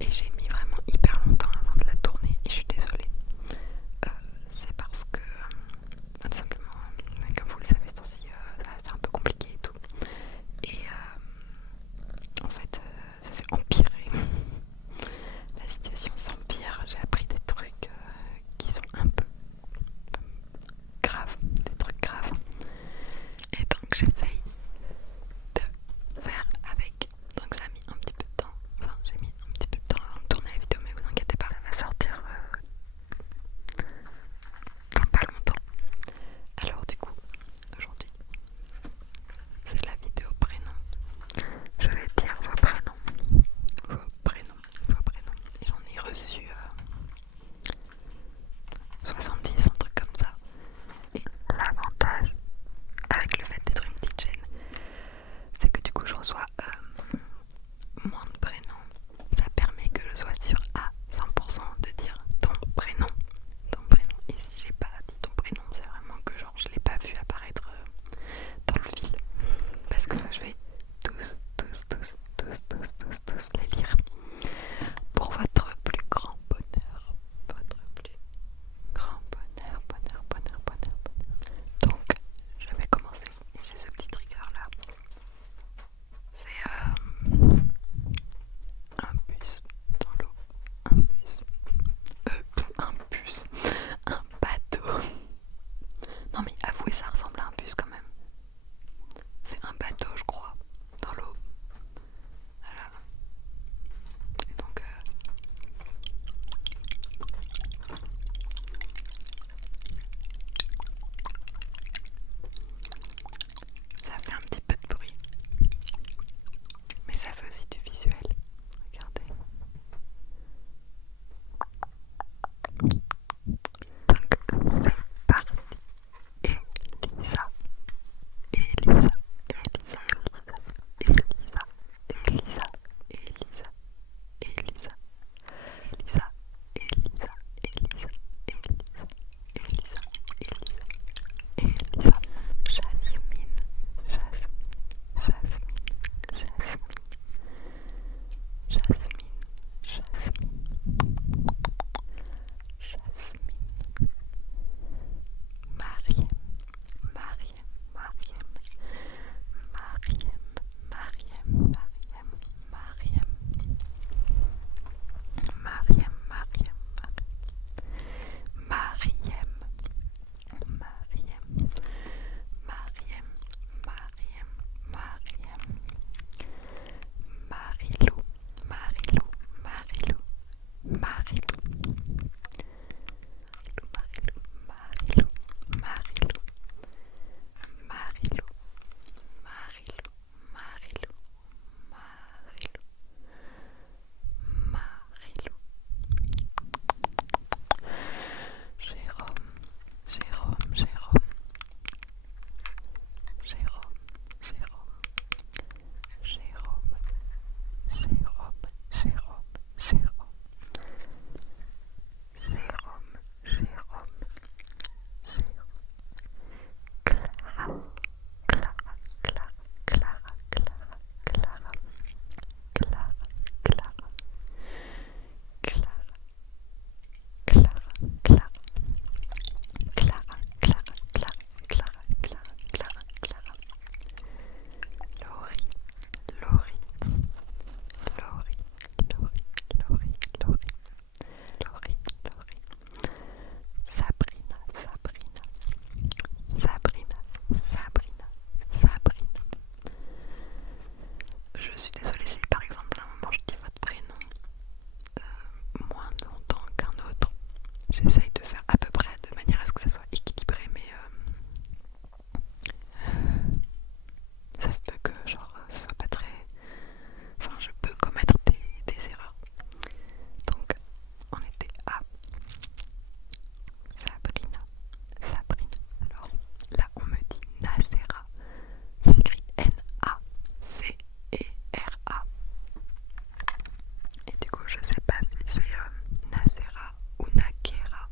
Et j'ai mis vraiment hyper longtemps avant de la tourner et je suis désolée. C'est parce que tout simplement, comme vous le savez, ce temps-ci, c'est un peu compliqué et tout. Et en fait, ça s'est empiré. La situation s'empire. J'ai appris des trucs qui sont un peu graves, des trucs graves. Et donc j'essaye de faire avec. Donc ça a mis un petit peu de temps. Enfin, j'ai mis un petit peu de temps avant de tourner la vidéo, mais vous inquiétez pas, ça va sortir dans pas longtemps. Alors du coup, aujourd'hui, c'est la vidéo prénom. Je vais dire vos prénoms. Vos prénoms, vos prénoms. Et j'en ai reçu 70, un truc comme ça. Et l'avantage avec le fait d'être une petite chaîne, c'est que du coup je reçois moins de prénoms. Ça permet que je sois sûre à 100% de dire ton prénom. Ton prénom. Et si j'ai pas dit ton prénom, c'est vraiment que genre je l'ai pas vu apparaître dans le fil. Parce que je vais tous les lire. Pour votre plus grand bonheur. Votre plus grand bonheur. Donc, je vais commencer. J'ai ce petit trigger là. C'est un bus dans l'eau. Un bus. Un bus. Un bateau. Non mais avouez, ça ressemble à un bus quand même. C'est un bateau, je crois, dans l'eau. Voilà. Et donc, ça fait un petit peu de bruit. Mais ça fait aussi du visuel. Regardez. Donc, c'est parti. Elisa. Elisa. Elisa. Elisa. Elisa. Elisa. Elisa. Elisa, Elisa, Elisa, Elisa, Elisa, Elisa, Elisa, Jasmine, Jasmine, Jasmine, Jasmine, Jasmine, Jasmine, Jasmine, Mariem, Mariem, Mariem, Mariem, Mariem, Mariem, Mariem, Mariem, Mariem, Mariem, Mariem, Mariem, Mariem, Mariem, Marilou, Marilou, Marilou, Marilou, Marilou, Marilou, Marilou, Marilou, Marilou, Marilou, Marilou, Marilou, Jérôme, Jérôme, Jérôme, Jérôme, Jérôme, Jérôme, Jérôme, Jérôme, Jérôme, Jérôme, Jérôme, Jérôme, Clara, Clara, Clara, Clara, Clara, Clara, Clara, Clara, Clara, Clara, Clara, Clara, Clara, Clara, Clara, Clara, Clara, Clara, Laurie, Laurie, Laurie, Laurie, Laurie, Laurie, Laurie, Laurie, Sabrina, Sabrina, Sabrina, Sabrina, Sabrina. Je suis désolée si par exemple à un moment je dis votre prénom moins longtemps qu'un autre. J'essaye de faire à peu près de manière à ce que ça soit équilibré, mais ça se peut que genre ce soit pas très... Enfin, je peux commettre des erreurs. Donc, on était à Sabrina. Sabrina. Alors, là, on me dit Nacera. C'est écrit N-A-C-E-R-A. Et du coup, je sais pas si c'est Nacera ou Nakera.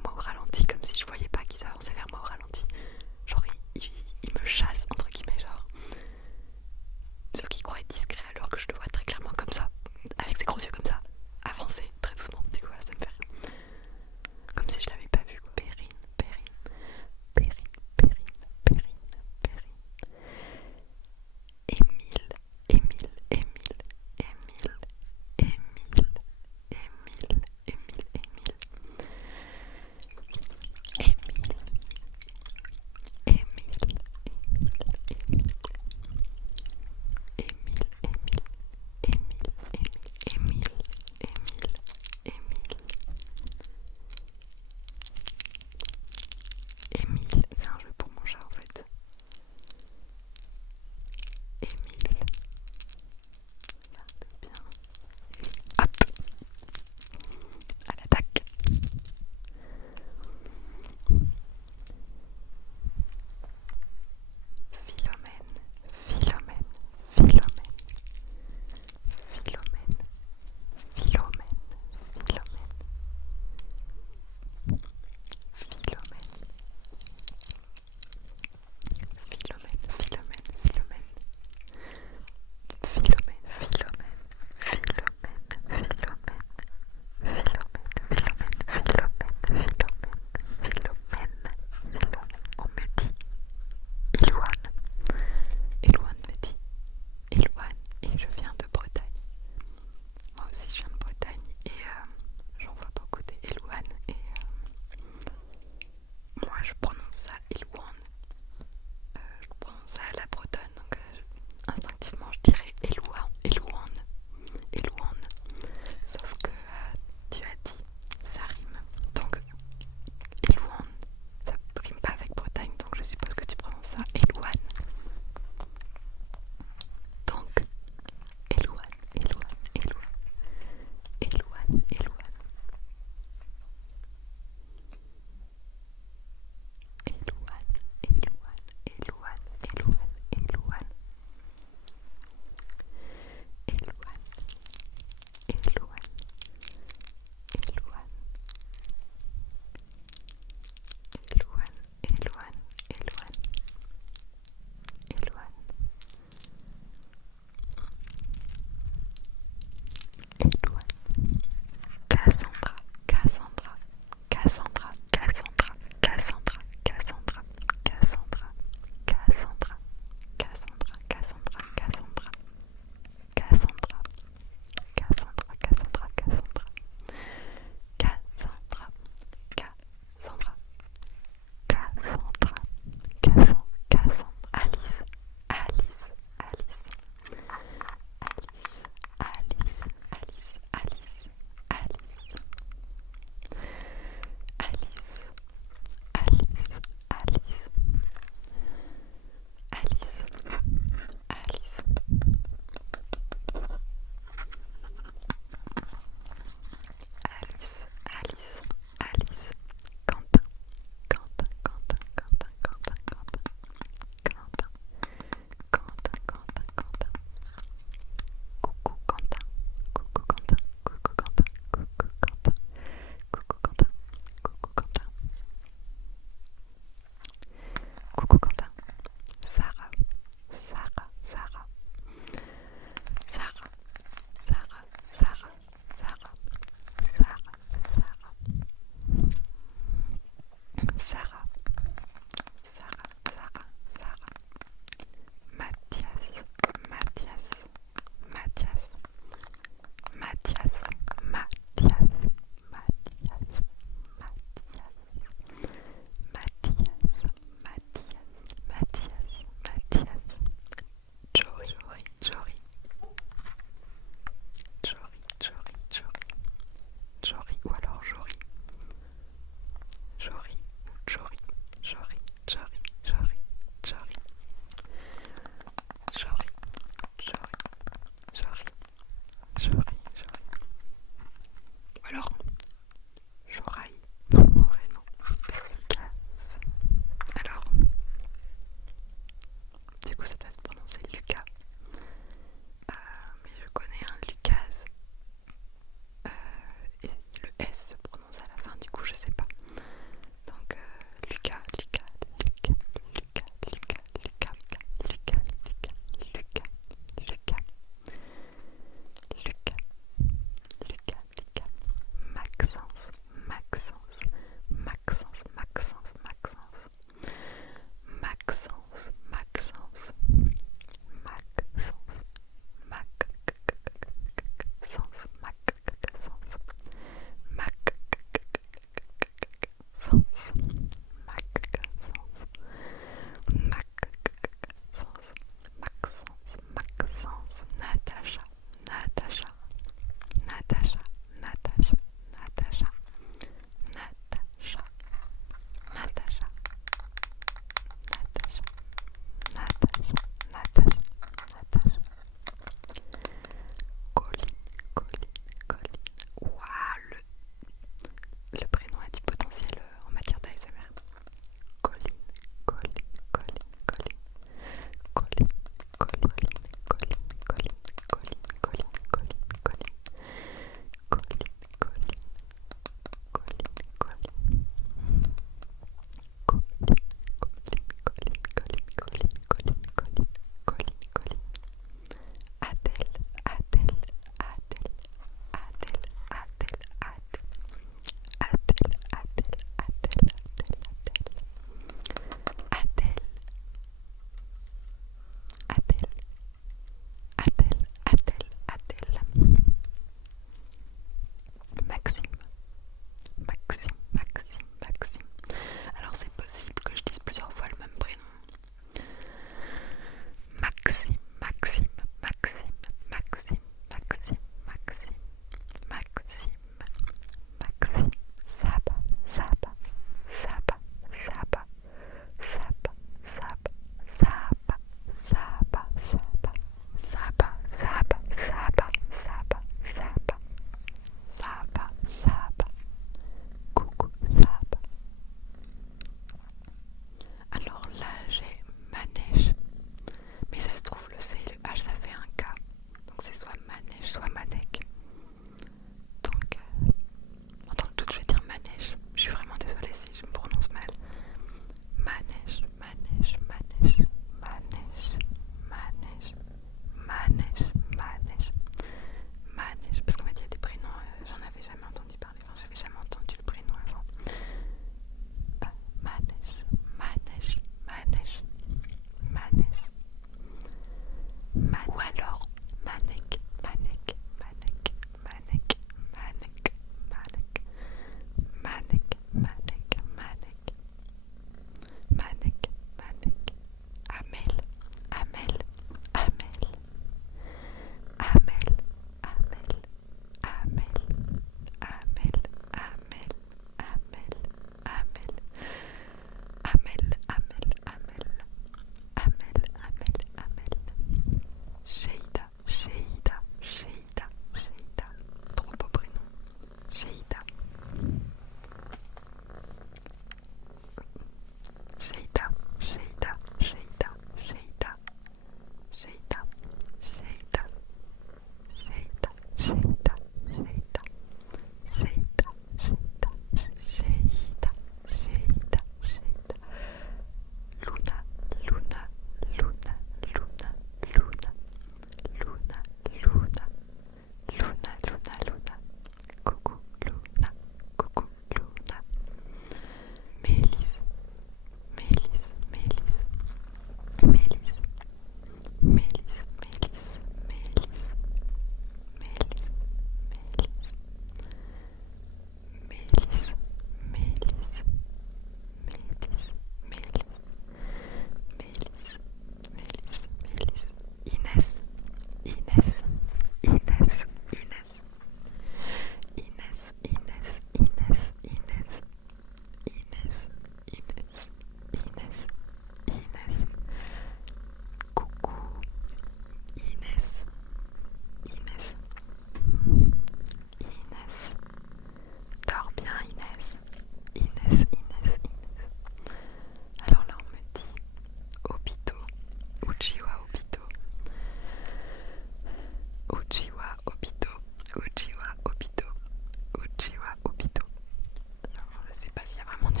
pas s'il y a vraiment des,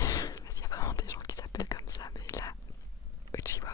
s'il y a vraiment des gens qui s'appellent comme ça, mais là, Uchiwa